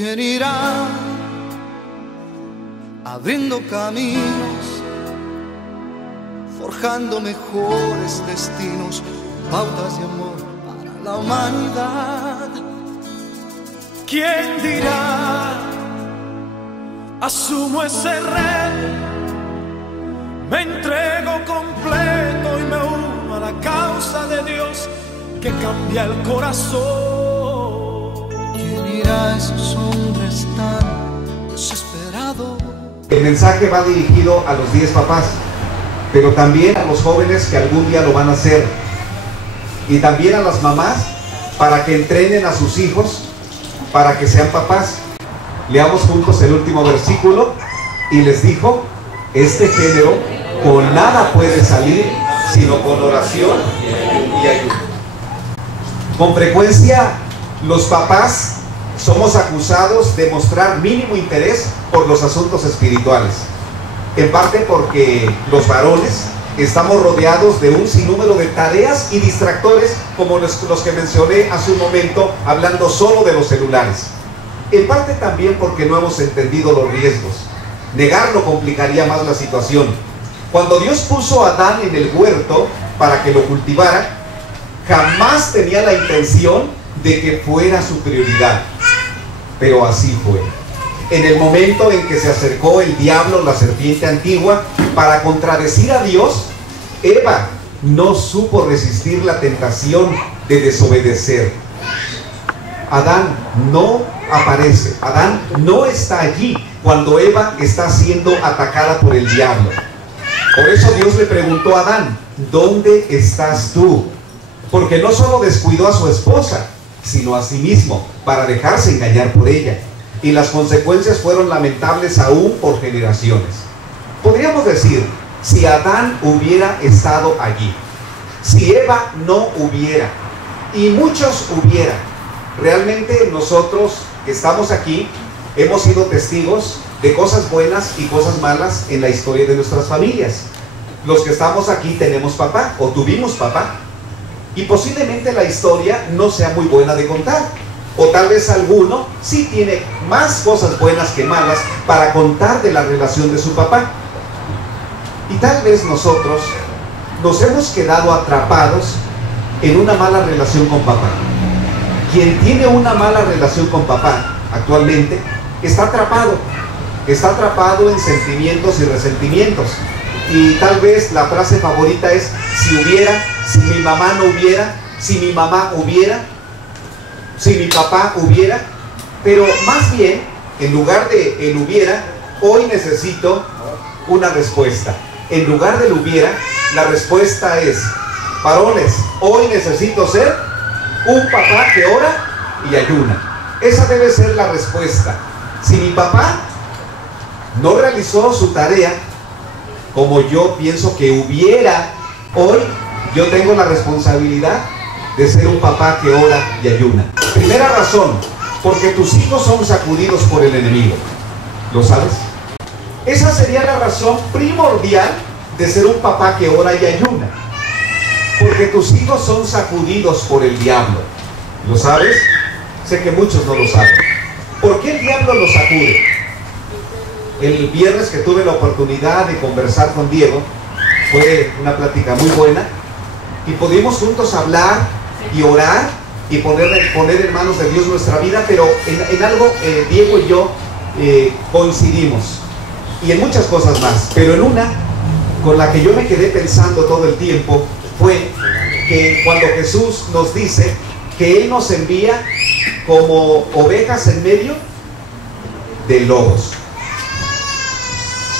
¿Quién irá abriendo caminos, forjando mejores destinos, pautas de amor para la humanidad? ¿Quién dirá, asumo ese reto, me entrego completo y me uno a la causa de Dios que cambia el corazón? ¿Quién irá a esos hombres tan desesperados? El mensaje va dirigido a los 10 papás, pero también a los jóvenes que algún día lo van a hacer, y también a las mamás para que entrenen a sus hijos para que sean papás. Leamos juntos el último versículo. Y les dijo: este género con nada puede salir sino con oración y ayuno. Con frecuencia los papás somos acusados de mostrar mínimo interés por los asuntos espirituales, en parte porque los varones estamos rodeados de un sinnúmero de tareas y distractores como los que mencioné hace un momento, hablando solo de los celulares. En parte también porque no hemos entendido los riesgos. Negarlo complicaría más la situación. Cuando Dios puso a Adán en el huerto para que lo cultivara, jamás tenía la intención de que fuera su prioridad. Pero así fue. En el momento en que se acercó el diablo, la serpiente antigua, para contradecir a Dios, Eva no supo resistir la tentación de desobedecer. Adán no aparece, Adán no está allí cuando Eva está siendo atacada por el diablo. Por eso Dios le preguntó a Adán: ¿dónde estás tú? Porque no solo descuidó a su esposa, sino a sí mismo, para dejarse engañar por ella. Y las consecuencias fueron lamentables aún por generaciones. Podríamos decir, si Adán hubiera estado allí, si Eva no hubiera, y muchos hubieran, realmente nosotros que estamos aquí hemos sido testigos de cosas buenas y cosas malas en la historia de nuestras familias. Los que estamos aquí tenemos papá o tuvimos papá, y posiblemente la historia no sea muy buena de contar, o tal vez alguno sí tiene más cosas buenas que malas para contar de la relación de su papá. Y tal vez nosotros nos hemos quedado atrapados en una mala relación con papá. Quien tiene una mala relación con papá actualmente está atrapado en sentimientos y resentimientos. Y tal vez la frase favorita es: si hubiera, si mi mamá no hubiera, si mi mamá hubiera, si mi papá hubiera. Pero más bien, en lugar de el hubiera, hoy necesito una respuesta. En lugar del hubiera, la respuesta es: varones, hoy necesito ser un papá que ora y ayuna. Esa debe ser la respuesta. Si mi papá no realizó su tarea como yo pienso que hubiera, hoy yo tengo la responsabilidad de ser un papá que ora y ayuna. Primera razón: porque tus hijos son sacudidos por el enemigo. ¿Lo sabes? Esa sería la razón primordial de ser un papá que ora y ayuna. Porque tus hijos son sacudidos por el diablo. ¿Lo sabes? Sé que muchos no lo saben. ¿Por qué el diablo los sacude? El viernes que tuve la oportunidad de conversar con Diego, fue una plática muy buena, y pudimos juntos hablar y orar y poner en manos de Dios nuestra vida, pero en algo Diego y yo coincidimos, y en muchas cosas más, pero en una con la que yo me quedé pensando todo el tiempo fue que cuando Jesús nos dice que Él nos envía como ovejas en medio de lobos,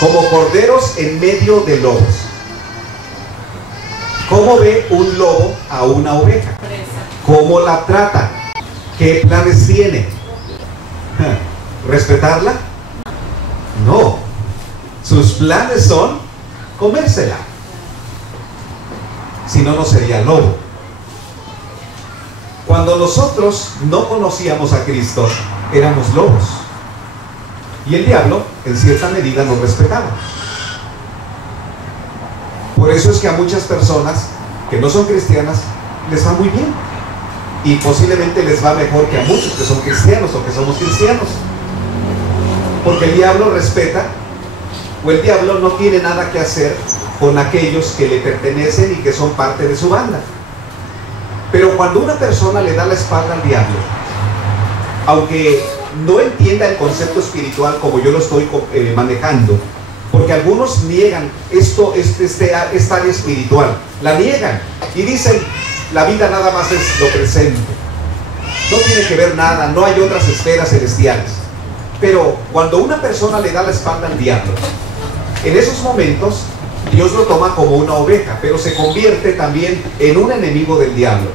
como corderos en medio de lobos. ¿Cómo ve un lobo a una oveja? ¿Cómo la trata? ¿Qué planes tiene? ¿Respetarla? No. Sus planes son comérsela. Si no, no sería lobo. Cuando nosotros no conocíamos a Cristo, éramos lobos. Y el diablo, en cierta medida, nos respetaba. Por eso es que a muchas personas que no son cristianas les va muy bien. y posiblemente les va mejor que a muchos que son cristianos o que somos cristianos, porque el diablo respeta, o el diablo no tiene nada que hacer con aquellos que le pertenecen y que son parte de su banda. Pero cuando una persona le da la espalda al diablo, aunque no entienda el concepto espiritual como yo lo estoy manejando, porque algunos niegan esta área espiritual, la niegan y dicen, la vida nada más es lo presente, no tiene que ver nada, no hay otras esferas celestiales. Pero cuando una persona le da la espalda al diablo, en esos momentos Dios lo toma como una oveja, pero se convierte también en un enemigo del diablo.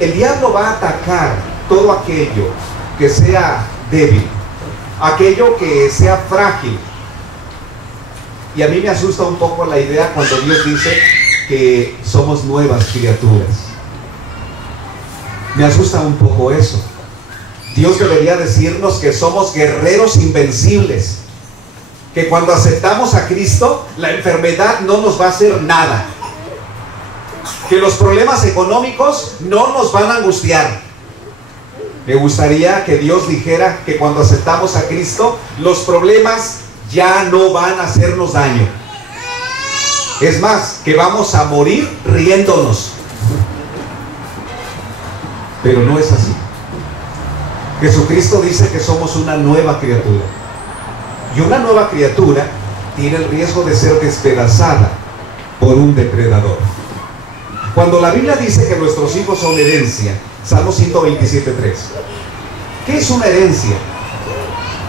El diablo va a atacar todo aquello que sea débil, aquello que sea frágil. Y a mí me asusta un poco la idea cuando Dios dice que somos nuevas criaturas. Me asusta un poco eso. Dios debería decirnos que somos guerreros invencibles, que cuando aceptamos a Cristo, la enfermedad no nos va a hacer nada, que los problemas económicos no nos van a angustiar. Me gustaría que Dios dijera que cuando aceptamos a Cristo, los problemas ya no van a hacernos daño. Es más, que vamos a morir riéndonos. Pero no es así. Jesucristo dice que somos una nueva criatura. Y una nueva criatura tiene el riesgo de ser despedazada por un depredador. Cuando la Biblia dice que nuestros hijos son herencia, Salmo 127:3, ¿qué es una herencia?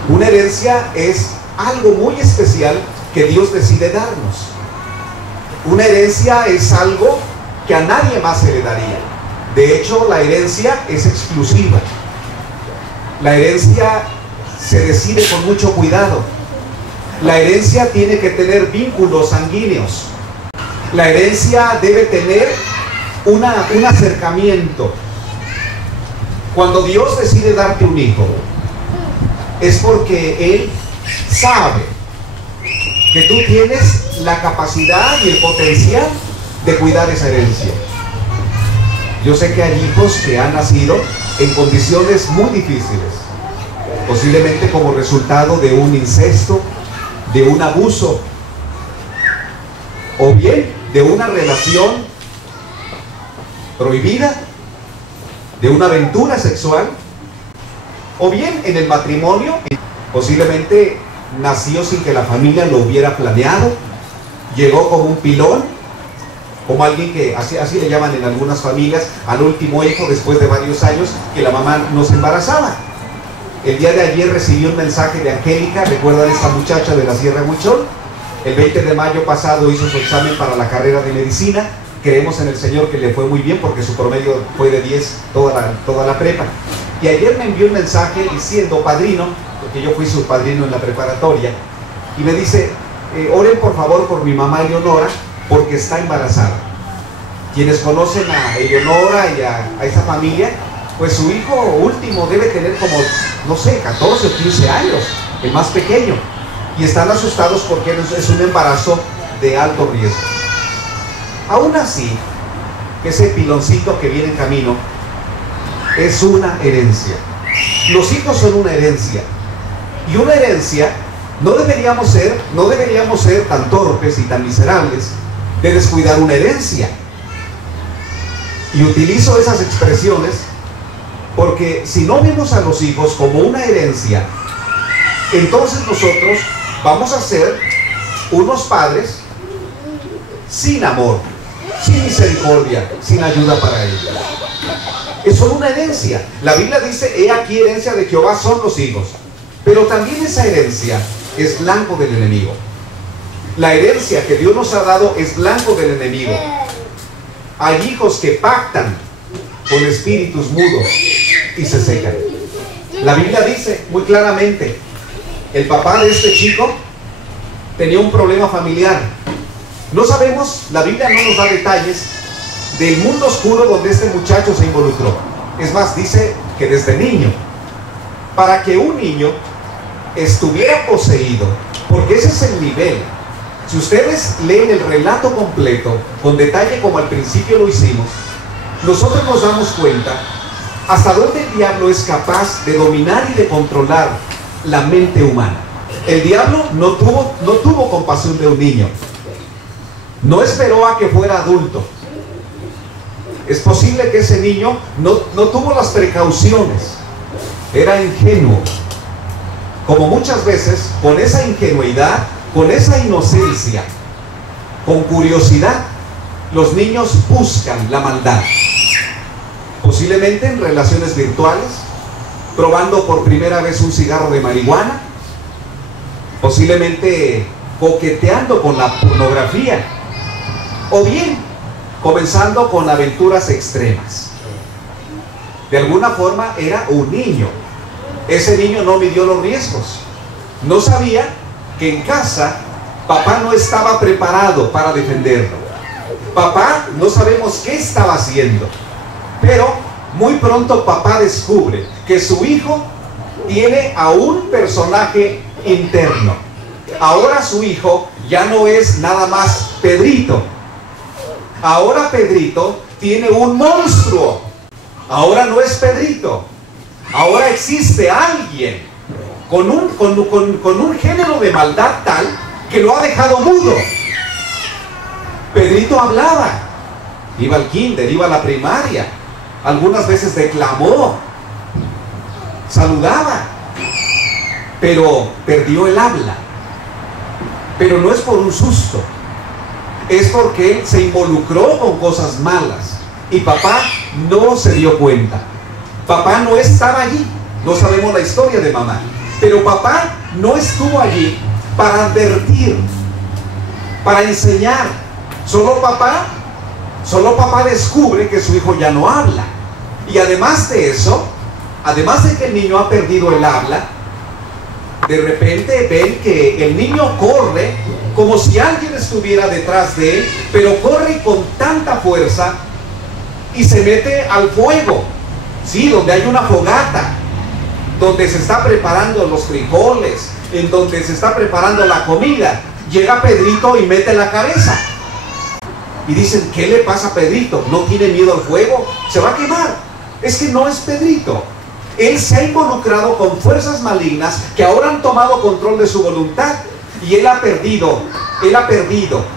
Una herencia es algo muy especial que Dios decide darnos. Una herencia es algo que a nadie más se le daría. De hecho, la herencia es exclusiva. La herencia se decide con mucho cuidado. La herencia tiene que tener vínculos sanguíneos. La herencia debe tener un acercamiento. Cuando Dios decide darte un hijo, es porque Él sabe que tú tienes la capacidad y el potencial de cuidar esa herencia. Yo sé que hay hijos que han nacido en condiciones muy difíciles, posiblemente como resultado de un incesto, de un abuso, o bien de una relación prohibida, de una aventura sexual, o bien en el matrimonio, posiblemente nació sin que la familia lo hubiera planeado, llegó como un pilón, como alguien que, así le llaman en algunas familias, al último hijo después de varios años que la mamá no se embarazaba. El día de ayer recibí un mensaje de Angélica, ¿recuerdan esta muchacha de la Sierra Huichol? El 20 de mayo pasado hizo su examen para la carrera de medicina. Creemos en el Señor que le fue muy bien porque su promedio fue de 10 toda la prepa. Y ayer me envió un mensaje diciendo, padrino, porque yo fui su padrino en la preparatoria, y me dice, oren por favor por mi mamá Eleonora, porque está embarazada. Quienes conocen a Eleonora y a esa familia, pues su hijo último debe tener como, no sé, 14 o 15 años, el más pequeño, y están asustados porque es un embarazo de alto riesgo. Aún así, ese piloncito que viene en camino es una herencia. Los hijos son una herencia, y una herencia no deberíamos ser tan torpes y tan miserables de descuidar una herencia. Y utilizo esas expresiones porque si no vemos a los hijos como una herencia, entonces nosotros vamos a ser unos padres sin amor, sin misericordia, sin ayuda para ellos. Es solo una herencia. La Biblia dice, he aquí herencia de Jehová son los hijos. Pero también esa herencia es blanco del enemigo. La herencia que Dios nos ha dado es blanco del enemigo. Hay hijos que pactan con espíritus mudos y se secan. La Biblia dice muy claramente, el papá de este chico tenía un problema familiar. No sabemos, la Biblia no nos da detalles del mundo oscuro donde este muchacho se involucró. Es más, dice que desde niño, para que un niño estuviera poseído, porque ese es el nivel. Si ustedes leen el relato completo, con detalle como al principio lo hicimos, nosotros nos damos cuenta hasta dónde el diablo es capaz de dominar y de controlar la mente humana. El diablo no tuvo compasión de un niño. No esperó a que fuera adulto. Es posible que ese niño no tuvo las precauciones. Era ingenuo. Como muchas veces, con esa ingenuidad, con esa inocencia, con curiosidad, los niños buscan la maldad. Posiblemente en relaciones virtuales, probando por primera vez un cigarro de marihuana, posiblemente coqueteando con la pornografía, o bien comenzando con aventuras extremas. De alguna forma era un niño. Ese niño no midió los riesgos. No sabía que en casa papá no estaba preparado para defenderlo. Papá no sabemos qué estaba haciendo. Pero muy pronto papá descubre que su hijo tiene a un personaje interno. Ahora su hijo ya no es nada más Pedrito. Ahora Pedrito tiene un monstruo. Ahora no es Pedrito. Ahora existe alguien con un género de maldad tal que lo ha dejado mudo. Pedrito hablaba, iba al kinder, iba a la primaria, algunas veces declamó, saludaba, pero perdió el habla. Pero no es por un susto, es porque él se involucró con cosas malas y papá no se dio cuenta. Papá no estaba allí. No sabemos la historia de mamá, pero papá no estuvo allí para advertir, para enseñar. Solo papá descubre que su hijo ya no habla. Y además de eso, además de que el niño ha perdido el habla, de repente ven que el niño corre como si alguien estuviera detrás de él, pero corre con tanta fuerza y se mete al fuego. Sí, donde hay una fogata, donde se está preparando los frijoles, en donde se está preparando la comida. Llega Pedrito y mete la cabeza. Y dicen, ¿qué le pasa a Pedrito? ¿No tiene miedo al fuego? ¿Se va a quemar? Es que no es Pedrito. Él se ha involucrado con fuerzas malignas que ahora han tomado control de su voluntad. Y él ha perdido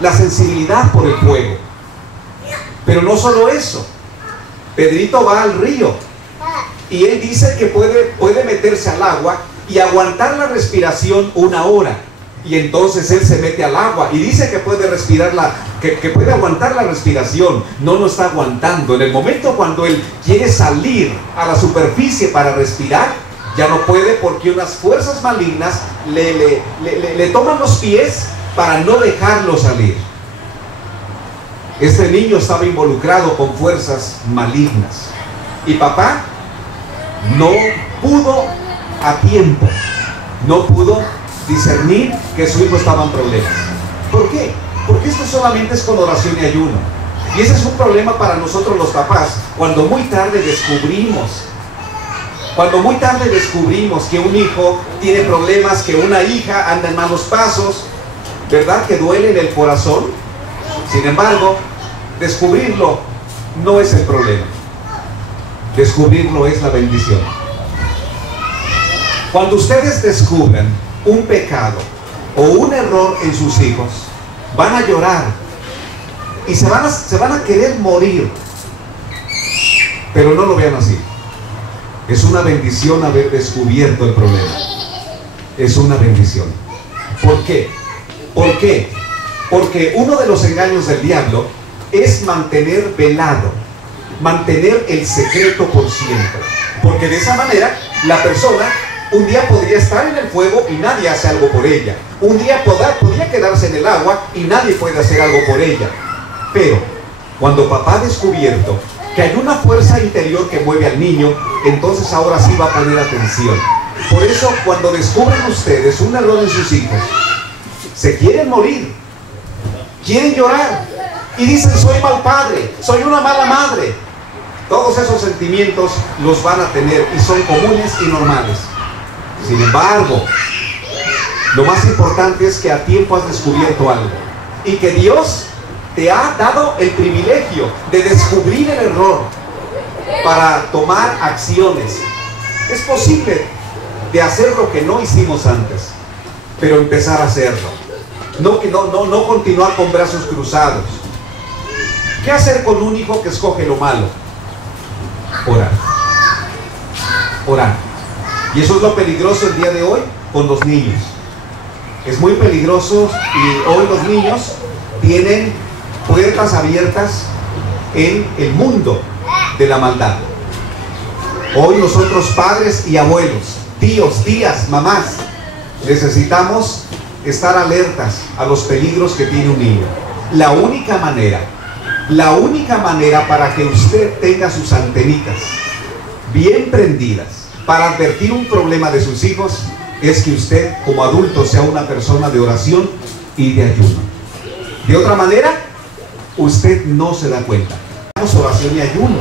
la sensibilidad por el fuego. Pero no solo eso. Pedrito va al río. Y él dice que puede meterse al agua y aguantar la respiración 1 hora. Y entonces él se mete al agua y dice que puede que puede aguantar la respiración. No lo está aguantando. En el momento cuando él quiere salir a la superficie para respirar, ya no puede, porque unas fuerzas malignas le toman los pies para no dejarlo salir. Este niño estaba involucrado con fuerzas malignas. Y papá no pudo a tiempo, no pudo discernir que su hijo estaba en problemas. ¿Por qué? Porque esto solamente es con oración y ayuno. Y ese es un problema para nosotros los papás, cuando muy tarde descubrimos que un hijo tiene problemas, que una hija anda en malos pasos, ¿verdad? Que duele en el corazón. Sin embargo, descubrirlo no es el problema. Descubrirlo es la bendición. Cuando ustedes descubran un pecado o un error en sus hijos, van a llorar y se van a querer morir, pero no lo vean así. Es una bendición haber descubierto el problema. Es una bendición. ¿Por qué? ¿Por qué? Porque uno de los engaños del diablo es mantener velado, mantener el secreto por siempre. Porque de esa manera la persona un día podría estar en el fuego y nadie hace algo por ella. Un día podría quedarse en el agua y nadie puede hacer algo por ella. Pero cuando papá ha descubierto que hay una fuerza interior que mueve al niño, entonces ahora sí va a poner atención. Por eso cuando descubren ustedes un error en sus hijos, se quieren morir, quieren llorar y dicen: soy mal padre, soy una mala madre. Todos esos sentimientos los van a tener y son comunes y normales. Sin embargo, lo más importante es que a tiempo has descubierto algo y que Dios te ha dado el privilegio de descubrir el error para tomar acciones. Es posible de hacer lo que no hicimos antes, pero empezar a hacerlo. No continuar con brazos cruzados. ¿Qué hacer con un hijo que escoge lo malo? Orar. Orar. Y eso es lo peligroso el día de hoy con los niños. Es muy peligroso, y hoy los niños tienen puertas abiertas en el mundo de la maldad. Hoy nosotros, padres y abuelos, tíos, tías, mamás, necesitamos estar alertas a los peligros que tiene un niño. La única manera para que usted tenga sus antenitas bien prendidas para advertir un problema de sus hijos es que usted como adulto sea una persona de oración y de ayuno. De otra manera, usted no se da cuenta. Tenemos oración y ayuno.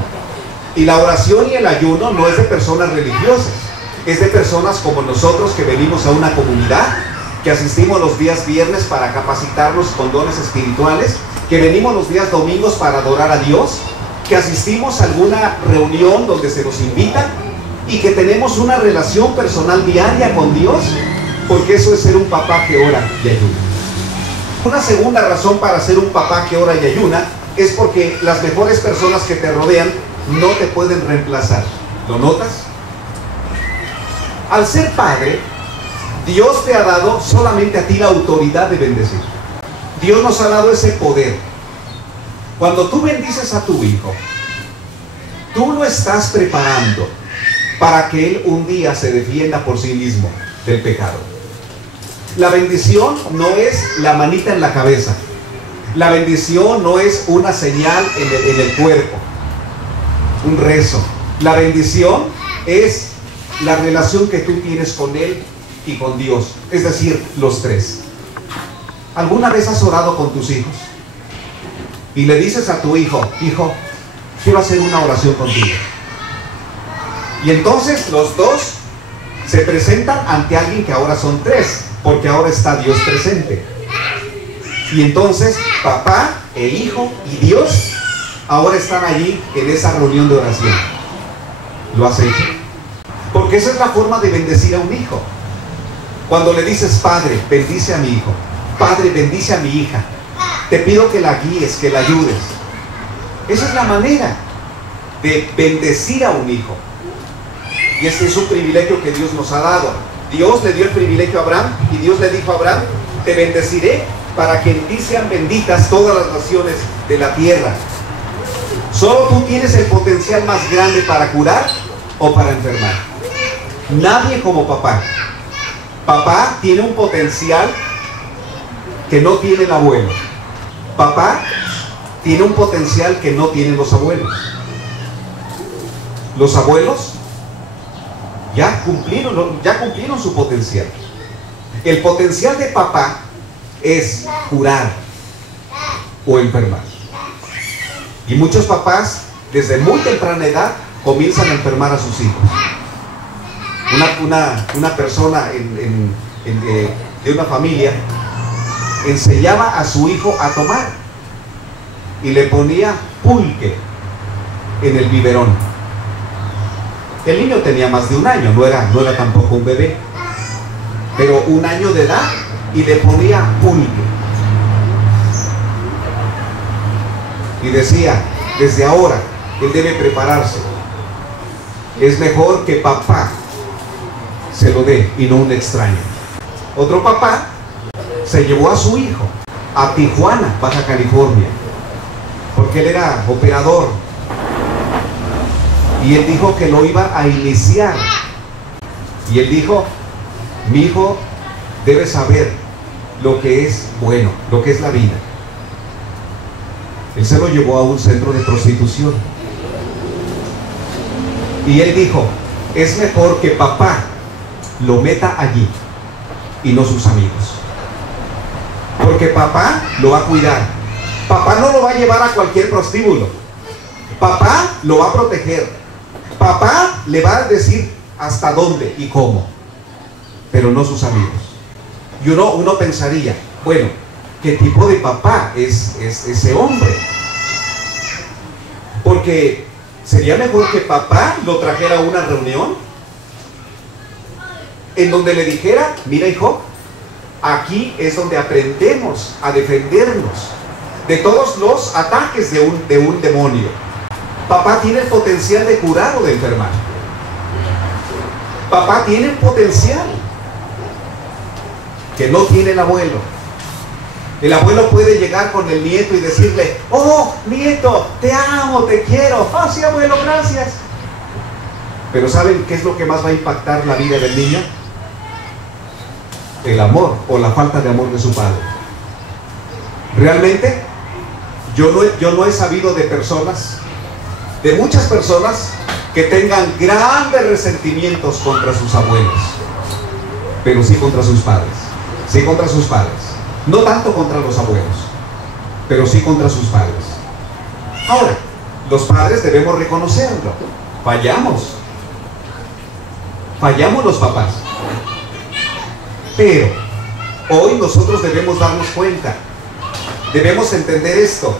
Y la oración y el ayuno no es de personas religiosas, es de personas como nosotros que venimos a una comunidad, que asistimos los días viernes para capacitarnos con dones espirituales, que venimos los días domingos para adorar a Dios, que asistimos a alguna reunión donde se nos invita y que tenemos una relación personal diaria con Dios, porque eso es ser un papá que ora y ayuna. Una segunda razón para ser un papá que ora y ayuna es porque las mejores personas que te rodean no te pueden reemplazar. ¿Lo notas? Al ser padre, Dios te ha dado solamente a ti la autoridad de bendecir. Dios nos ha dado ese poder. Cuando tú bendices a tu hijo, tú lo estás preparando para que él un día se defienda por sí mismo del pecado. La bendición no es la manita en la cabeza. La bendición no es una señal en el cuerpo, un rezo. La bendición es la relación que tú tienes con Él y con Dios, es decir, los tres. ¿Alguna vez has orado con tus hijos? Y le dices a tu hijo, hijo, quiero hacer una oración contigo. Y entonces los dos se presentan ante alguien que ahora son tres, porque ahora está Dios presente. Y entonces papá e hijo y Dios ahora están allí en esa reunión de oración. ¿Lo has hecho? Porque esa es la forma de bendecir a un hijo. Cuando le dices, Padre, bendice a mi hijo, Padre, bendice a mi hija, te pido que la guíes, que la ayudes. Esa es la manera de bendecir a un hijo. Y este es un privilegio que Dios nos ha dado. Dios le dio el privilegio a Abraham y Dios le dijo a Abraham, te bendeciré para que en ti sean benditas todas las naciones de la tierra. Solo tú tienes el potencial más grande para curar o para enfermar. Nadie como papá. Papá tiene un potencial que no tiene el abuelo. Papá tiene un potencial que no tienen los abuelos. Los abuelos ya cumplieron su potencial. El potencial de papá es curar o enfermar. Y muchos papás desde muy temprana edad comienzan a enfermar a sus hijos. Una persona de una familia enseñaba a su hijo a tomar y le ponía pulque en el biberón. El niño tenía más de un año, no era tampoco un bebé, pero 1 año de edad, y le ponía pulque. Y decía, desde ahora, él debe prepararse. Es mejor que papá se lo dé y no un extraño. Otro papá se llevó a su hijo a Tijuana, Baja California, porque él era operador. Y él dijo que lo iba a iniciar. Y él dijo, mi hijo debe saber lo que es bueno, lo que es la vida. Él se lo llevó a un centro de prostitución. Y él dijo, es mejor que papá lo meta allí y no sus amigos. Porque papá lo va a cuidar. Papá no lo va a llevar a cualquier prostíbulo. Papá lo va a proteger. Papá le va a decir hasta dónde y cómo, pero no sus amigos. Y uno pensaría, bueno, ¿qué tipo de papá es ese hombre? Porque ¿Sería mejor que papá lo trajera a una reunión en donde le dijera, mira hijo, aquí es donde aprendemos a defendernos de todos los ataques de un demonio? Papá tiene el potencial de curar o de enfermar. Papá tiene el potencial que no tiene el abuelo. El abuelo puede llegar con el nieto y decirle, oh, nieto, te amo, te quiero. Oh, sí, abuelo, gracias. Pero ¿saben qué es lo que más va a impactar la vida del niño? El amor o la falta de amor de su padre. Realmente, yo no he sabido de personas, de muchas personas que tengan grandes resentimientos contra sus abuelos, pero sí contra sus padres. Sí contra sus padres. No tanto contra los abuelos, pero sí contra sus padres. Ahora, los padres debemos reconocerlo. Fallamos los papás. Pero hoy nosotros debemos darnos cuenta, debemos entender esto.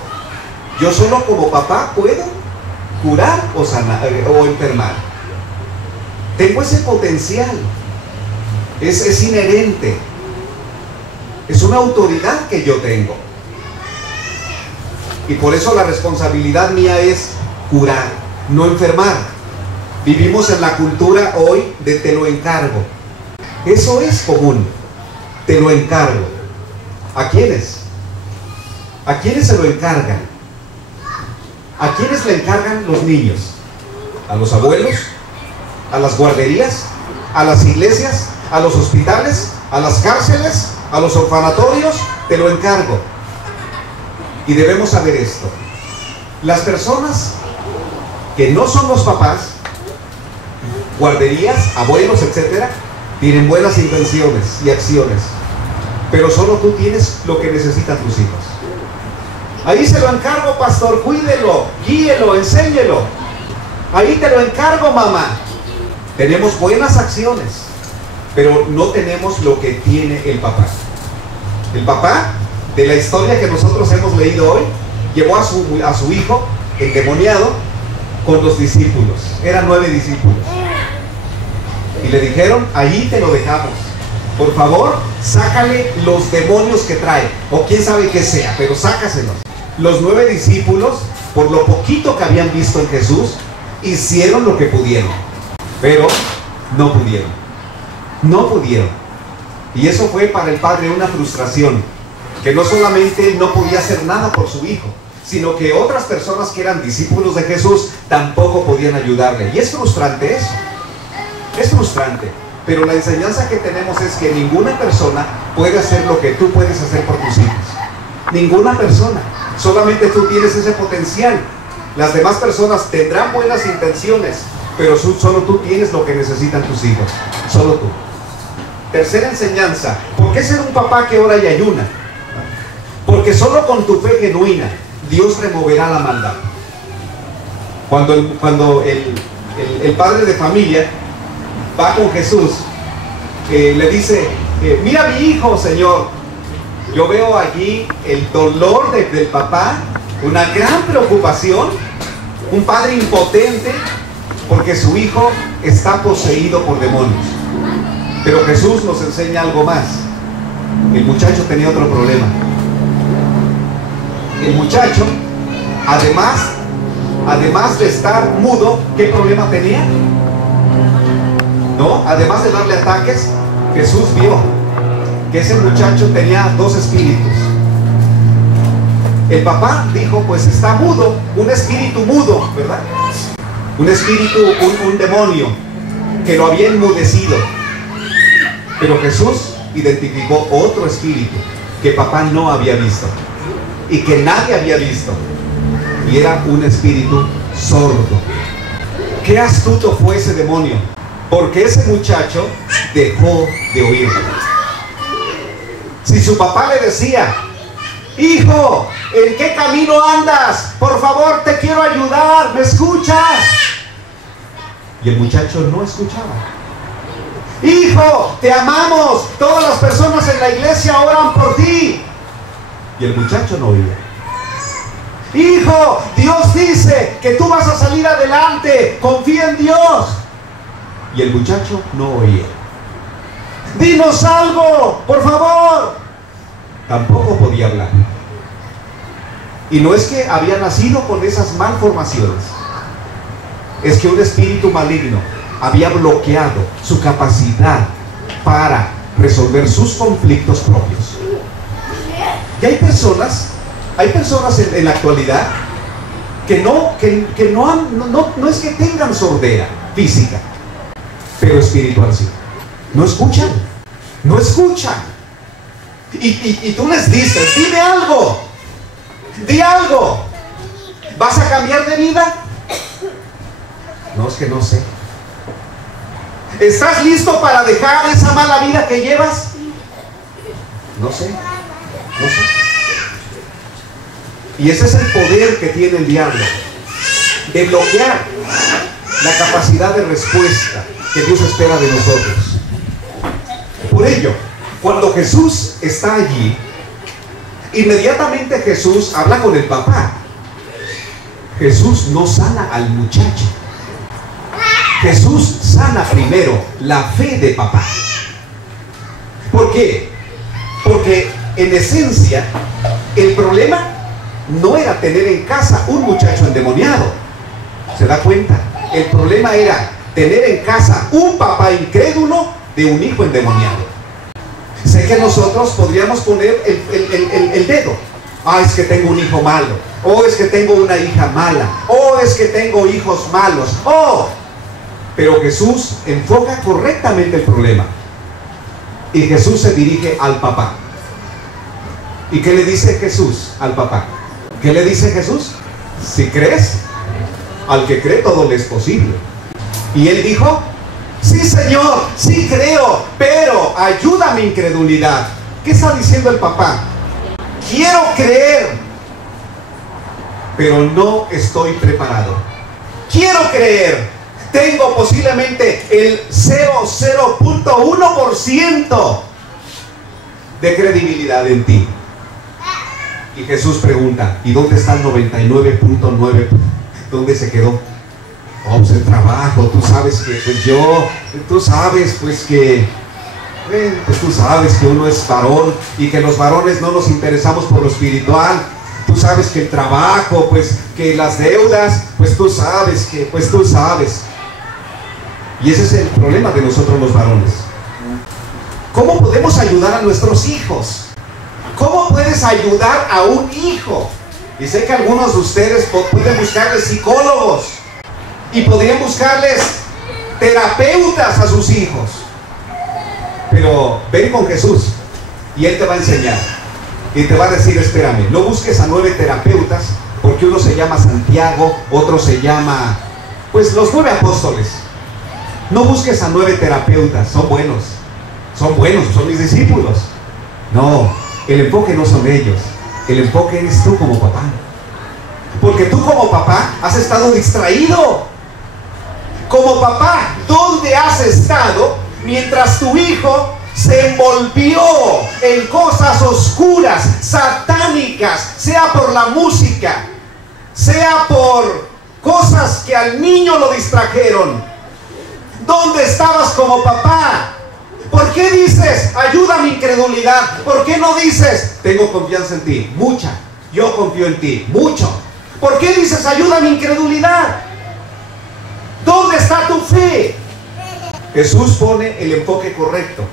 Yo solo como papá puedo curar o sanar o enfermar. Tengo ese potencial. Es inherente. Es una autoridad que yo tengo. Y por eso la responsabilidad mía es curar, no enfermar. Vivimos en la cultura hoy de te lo encargo. Eso es común. Te lo encargo. ¿A quiénes? ¿A quiénes se lo encargan? ¿A quiénes le encargan los niños? ¿A los abuelos? ¿A las guarderías? ¿A las iglesias? ¿A los hospitales? ¿A las cárceles? ¿A los orfanatorios? Te lo encargo. Y debemos saber esto. Las personas que no son los papás, guarderías, abuelos, etcétera, tienen buenas intenciones y acciones, pero solo tú tienes lo que necesitan tus hijos. Ahí se lo encargo, pastor, cuídelo, guíelo, enséñelo. Ahí te lo encargo, mamá. Tenemos buenas acciones, pero no tenemos lo que tiene el papá. El papá, de la historia que nosotros hemos leído hoy, llevó a su hijo endemoniado con los discípulos. Eran 9 discípulos. Y le dijeron, allí te lo dejamos. Por favor, sácale los demonios que trae. O quién sabe qué sea, pero sácaselos. Los 9 discípulos, por lo poquito que habían visto en Jesús, hicieron lo que pudieron. Pero no pudieron. No pudieron. Y eso fue para el padre una frustración. Que no solamente no podía hacer nada por su hijo, sino que otras personas que eran discípulos de Jesús tampoco podían ayudarle. Y es frustrante eso. Es frustrante, pero la enseñanza que tenemos es que ninguna persona puede hacer lo que tú puedes hacer por tus hijos. Ninguna persona. Solamente tú tienes ese potencial. Las demás personas tendrán buenas intenciones, pero solo tú tienes lo que necesitan tus hijos. Solo tú. Tercera enseñanza. ¿Por qué ser un papá que ora y ayuna? Porque solo con tu fe genuina Dios removerá la maldad. Cuando el padre de familia va con Jesús, le dice, mira mi hijo, Señor, yo veo allí el dolor del papá, una gran preocupación, un padre impotente porque su hijo está poseído por demonios. Pero Jesús nos enseña algo más. El muchacho tenía otro problema. El muchacho, además de estar mudo, ¿qué problema tenía? ¿No? Además de darle ataques, Jesús vio que ese muchacho tenía 2 espíritus. El papá dijo, pues está mudo, un espíritu mudo, ¿verdad? Un espíritu, un demonio que lo había enmudecido. Pero Jesús identificó otro espíritu que papá no había visto y que nadie había visto, y era un espíritu sordo. Qué astuto fue ese demonio, porque ese muchacho dejó de oír. Si su papá le decía, hijo, ¿en qué camino andas? Por favor, te quiero ayudar, ¿me escuchas? Y el muchacho no escuchaba. Hijo, te amamos, todas las personas en la iglesia oran por ti. Y el muchacho no oía. Hijo, Dios dice que tú vas a salir adelante, confía en Dios. Y el muchacho no oía. Dinos algo, por favor. Tampoco podía hablar. Y no es que había nacido con esas malformaciones, es que un espíritu maligno había bloqueado su capacidad para resolver sus conflictos propios. Y hay personas en la actualidad que no es que tengan sordera física, pero espiritual sí. No escuchan. Y tú les dices, dime algo, di algo, ¿vas a cambiar de vida? No, es que no sé. ¿Estás listo para dejar esa mala vida que llevas? No sé. Y ese es el poder que tiene el diablo, de bloquear la capacidad de respuesta que Dios espera de nosotros. Por ello, cuando Jesús está allí, inmediatamente Jesús habla con el papá. Jesús no sana al muchacho. Jesús sana primero la fe de papá. ¿Por qué? Porque en esencia el problema no era tener en casa un muchacho endemoniado. ¿Se da cuenta? El problema era tener en casa un papá incrédulo de un hijo endemoniado. Sé que nosotros podríamos poner el dedo. Es que tengo un hijo malo. Es que tengo una hija mala. Es que tengo hijos malos. Pero Jesús enfoca correctamente el problema. Y Jesús se dirige al papá. ¿Y qué le dice Jesús al papá? ¿Qué le dice Jesús? Si crees, al que cree todo le es posible. Y él dijo, sí Señor, sí creo, pero ayuda a mi incredulidad. ¿Qué está diciendo el papá? Quiero creer, pero no estoy preparado. Quiero creer. Tengo posiblemente el 0.1% de credibilidad en ti. Y Jesús pregunta, ¿y dónde está el 99.9? ¿Dónde se quedó? Pues el trabajo, tú sabes que tú sabes que uno es varón y que los varones no nos interesamos por lo espiritual. Tú sabes que el trabajo, que las deudas, tú sabes. Y ese es el problema de nosotros los varones. ¿Cómo podemos ayudar a nuestros hijos? ¿Cómo puedes ayudar a un hijo? Y sé que algunos de ustedes pueden buscarles psicólogos y podrían buscarles terapeutas a sus hijos. Pero ven con Jesús y Él te va a enseñar. Y te va a decir, espérame, no busques a 9 terapeutas, porque uno se llama Santiago, otro se llama, los 9 apóstoles. No busques a 9 terapeutas, son buenos, son mis discípulos. No, el enfoque no son ellos, el enfoque eres tú como papá. Porque tú como papá has estado distraído. Como papá, ¿dónde has estado mientras tu hijo se envolvió en cosas oscuras, satánicas, sea por la música, sea por cosas que al niño lo distrajeron? ¿Dónde estabas como papá? ¿Por qué dices, ayuda a mi incredulidad? ¿Por qué no dices, tengo confianza en ti? Mucha. Yo confío en ti. Mucho. ¿Por qué dices, ayuda a mi incredulidad? ¿Dónde está tu fe? Jesús pone el enfoque correcto.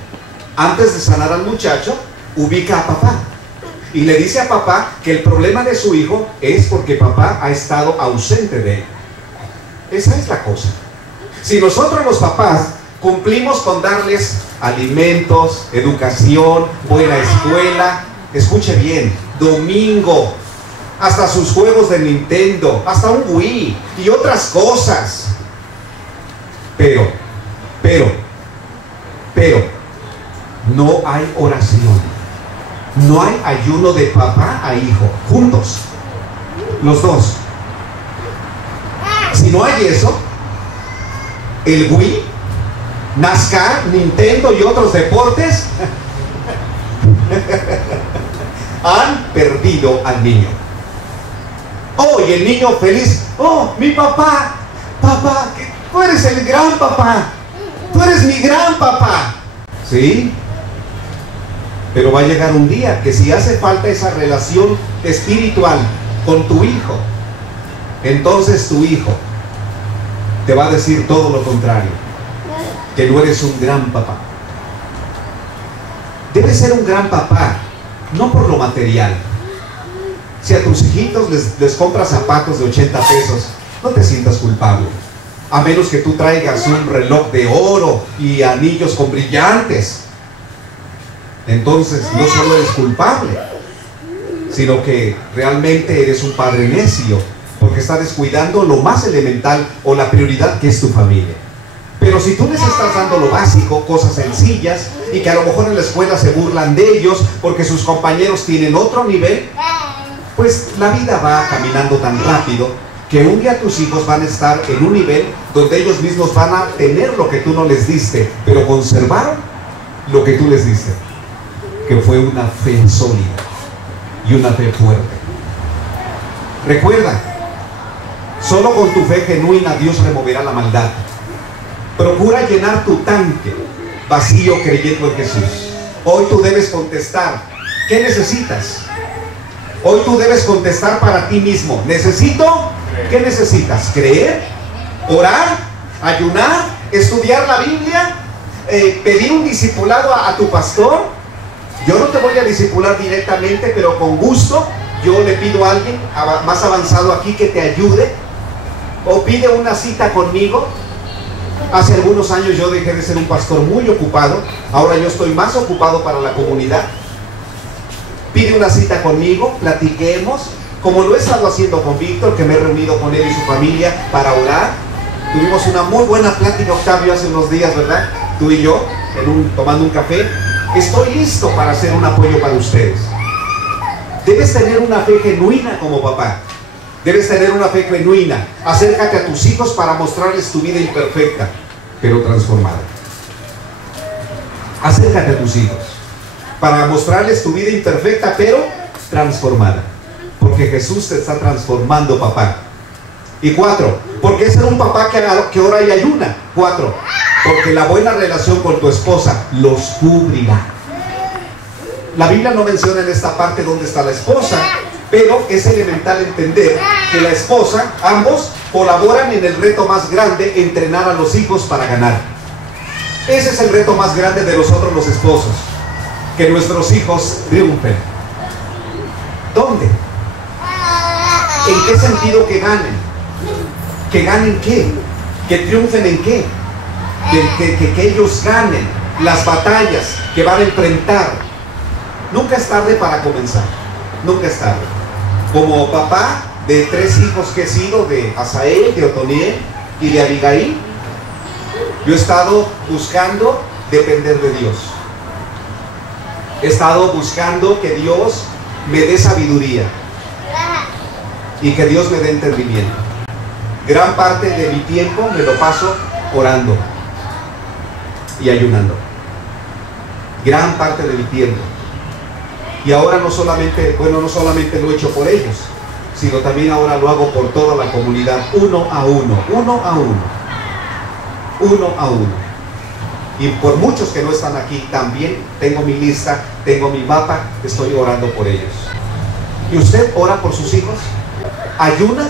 Antes de sanar al muchacho, ubica a papá. Y le dice a papá que el problema de su hijo es porque papá ha estado ausente de él. Esa es la cosa. Si nosotros los papás cumplimos con darles alimentos, educación, buena escuela, escuche bien, domingo, hasta sus juegos de Nintendo, hasta un Wii y otras cosas. Pero, no hay oración, no hay ayuno de papá a hijo, juntos, los dos. Si no hay eso, el Wii, NASCAR, Nintendo y otros deportes han perdido al niño. Oh, y el niño feliz, oh, mi papá, papá, tú eres el gran papá, tú eres mi gran papá. ¿Sí? Pero va a llegar un día que si hace falta esa relación espiritual con tu hijo, entonces tu hijo te va a decir todo lo contrario, que no eres un gran papá. Debes ser un gran papá, no por lo material. Si a tus hijitos les compras zapatos de 80 pesos, no te sientas culpable. A menos que tú traigas un reloj de oro y anillos con brillantes. Entonces no solo eres culpable, sino que realmente eres un padre necio, porque estás descuidando lo más elemental o la prioridad que es tu familia. Pero si tú les estás dando lo básico, cosas sencillas, y que a lo mejor en la escuela se burlan de ellos porque sus compañeros tienen otro nivel, pues la vida va caminando tan rápido que un día tus hijos van a estar en un nivel donde ellos mismos van a tener lo que tú no les diste, pero conservaron lo que tú les diste, que fue una fe sólida y una fe fuerte. Recuerda, solo con tu fe genuina Dios removerá la maldad. Procura llenar tu tanque vacío creyendo en Jesús. Hoy tú debes contestar, ¿qué necesitas? Hoy tú debes contestar para ti mismo, ¿necesito? ¿Qué necesitas? ¿Creer? ¿Orar? ¿Ayunar? ¿Estudiar la Biblia? ¿Pedir un discipulado a tu pastor? Yo no te voy a discipular directamente, pero con gusto yo le pido a alguien más avanzado aquí que te ayude, o pide una cita conmigo. Hace algunos años yo dejé de ser un pastor muy ocupado, ahora yo estoy más ocupado para la comunidad. Pide una cita conmigo, platiquemos, como lo he estado haciendo con Víctor, que me he reunido con él y su familia para orar. Tuvimos una muy buena plática, Octavio, hace unos días, ¿verdad? Tú y yo, tomando un café. Estoy listo para hacer un apoyo para ustedes. Debes tener una fe genuina como papá. Debes tener una fe genuina. Acércate a tus hijos para mostrarles tu vida imperfecta, pero transformada. Acércate a tus hijos para mostrarles tu vida imperfecta, pero transformada. Porque Jesús te está transformando, papá. Y 4, ¿por qué ser un papá que ora y ayuna? 4, porque la buena relación con tu esposa los cubrirá. La Biblia no menciona en esta parte dónde está la esposa, pero es elemental entender que la esposa, ambos colaboran en el reto más grande, entrenar a los hijos para ganar. Ese es el reto más grande de nosotros los esposos, que nuestros hijos triunfen. ¿Dónde? ¿En qué sentido que ganen? ¿Que ganen qué? ¿Que triunfen en qué? Que ellos ganen las batallas que van a enfrentar. Nunca es tarde para comenzar, nunca es tarde. Como papá de 3 hijos que he sido, de Asael, de Otoniel y de Abigail, yo he estado buscando depender de Dios. He estado buscando que Dios me dé sabiduría y que Dios me dé entendimiento. Gran parte de mi tiempo me lo paso orando y ayunando. Gran parte de mi tiempo. Y ahora no solamente lo he hecho por ellos, sino también ahora lo hago por toda la comunidad, uno a uno. Y por muchos que no están aquí, también tengo mi lista, tengo mi mapa, estoy orando por ellos. ¿Y usted ora por sus hijos? ¿Ayuna?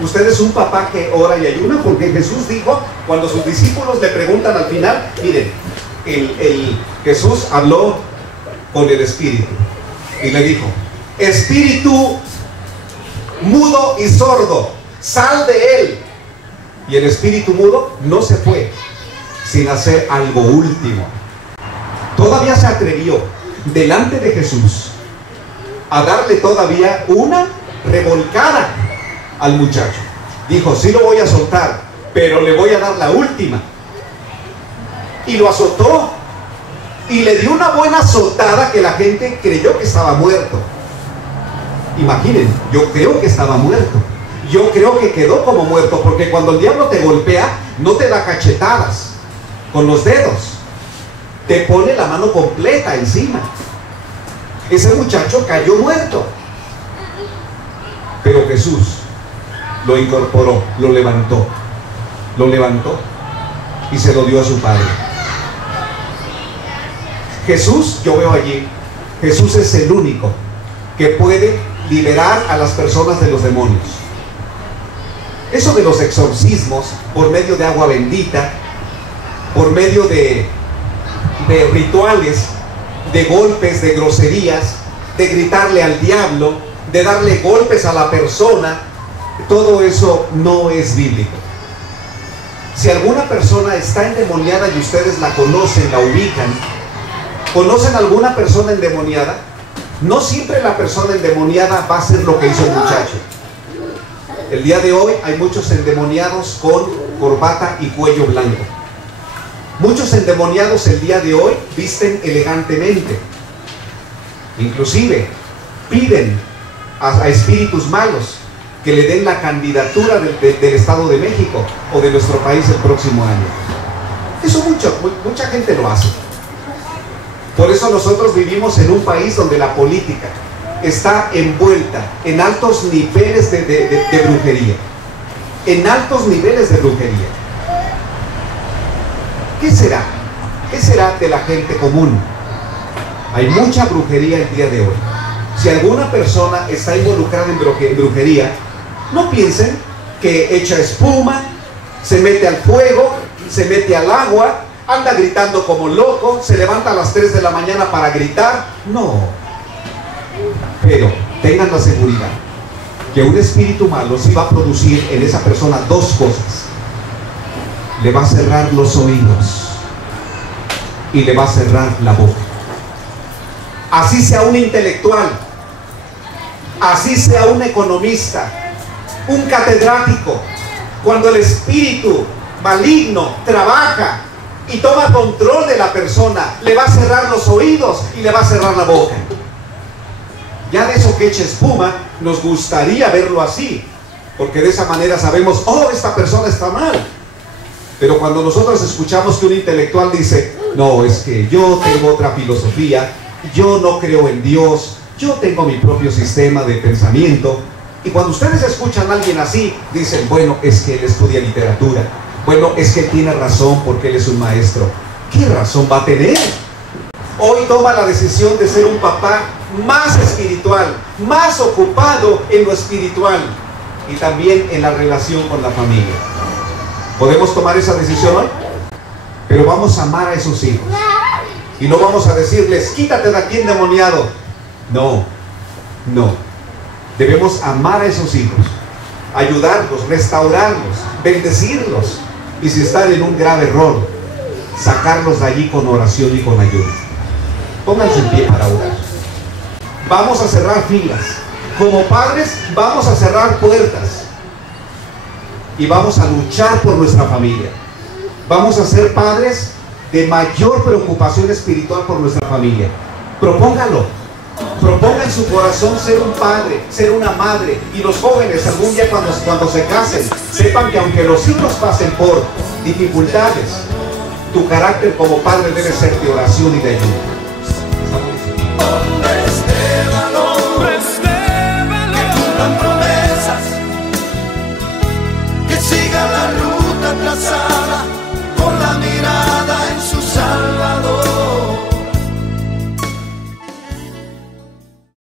Usted es un papá que ora y ayuna, porque Jesús dijo, cuando sus discípulos le preguntan al final, miren, Jesús habló con el Espíritu y le dijo: Espíritu mudo y sordo, sal de él. Y el espíritu mudo no se fue sin hacer algo último. Todavía se atrevió delante de Jesús a darle todavía una revolcada al muchacho. Dijo: sí lo voy a soltar, pero le voy a dar la última. Y lo azotó y le dio una buena azotada que la gente creyó que estaba muerto. Imaginen, yo creo que estaba muerto. Yo creo que quedó como muerto, porque cuando el diablo te golpea, no te da cachetadas con los dedos, te pone la mano completa encima. Ese muchacho cayó muerto. Pero Jesús lo incorporó, lo levantó y se lo dio a su Padre. Jesús, yo veo allí, Jesús es el único que puede liberar a las personas de los demonios. Eso de los exorcismos por medio de agua bendita, por medio de rituales, de golpes, de groserías, de gritarle al diablo, de darle golpes a la persona, todo eso no es bíblico. Si alguna persona está endemoniada y ustedes la conocen, la ubican, ¿conocen alguna persona endemoniada? No siempre la persona endemoniada va a hacer lo que hizo el muchacho. El día de hoy hay muchos endemoniados con corbata y cuello blanco. Muchos endemoniados el día de hoy visten elegantemente. Inclusive piden a espíritus malos que le den la candidatura del Estado de México o de nuestro país el próximo año. Eso mucha gente lo hace. Por eso nosotros vivimos en un país donde la política está envuelta en altos niveles de brujería. En altos niveles de brujería. ¿Qué será? ¿Qué será de la gente común? Hay mucha brujería el día de hoy. Si alguna persona está involucrada en brujería, no piensen que echa espuma, se mete al fuego, se mete al agua, anda gritando como loco, se levanta a las 3 de la mañana para gritar. No. Pero tengan la seguridad que un espíritu malo sí va a producir en esa persona dos cosas. Le va a cerrar los oídos y le va a cerrar la boca. Así sea un intelectual, así sea un economista, un catedrático, cuando el espíritu maligno trabaja y toma control de la persona, le va a cerrar los oídos y le va a cerrar la boca. Ya de eso que eche espuma, nos gustaría verlo así, porque de esa manera sabemos, oh, esta persona está mal. Pero cuando nosotros escuchamos que un intelectual dice, no, es que yo tengo otra filosofía, yo no creo en Dios, yo tengo mi propio sistema de pensamiento, y cuando ustedes escuchan a alguien así, dicen, bueno, es que él estudia literatura, bueno, es que él tiene razón porque él es un maestro. ¿Qué razón va a tener? Hoy toma la decisión de ser un papá más espiritual, más ocupado en lo espiritual y también en la relación con la familia. ¿Podemos tomar esa decisión hoy? Pero vamos a amar a esos hijos y no vamos a decirles, quítate de aquí endemoniado. No, no. Debemos amar a esos hijos, ayudarlos, restaurarlos, bendecirlos, y si están en un grave error, sacarlos de allí con oración y con ayuda. Pónganse en pie para orar. Vamos a cerrar filas. Como padres vamos a cerrar puertas y vamos a luchar por nuestra familia. Vamos a ser padres de mayor preocupación espiritual por nuestra familia. Propónganlo. Proponga en su corazón ser un padre, ser una madre. Y los jóvenes algún día cuando se casen, sepan que aunque los hijos pasen por dificultades, tu carácter como padre debe ser de oración y de ayuda.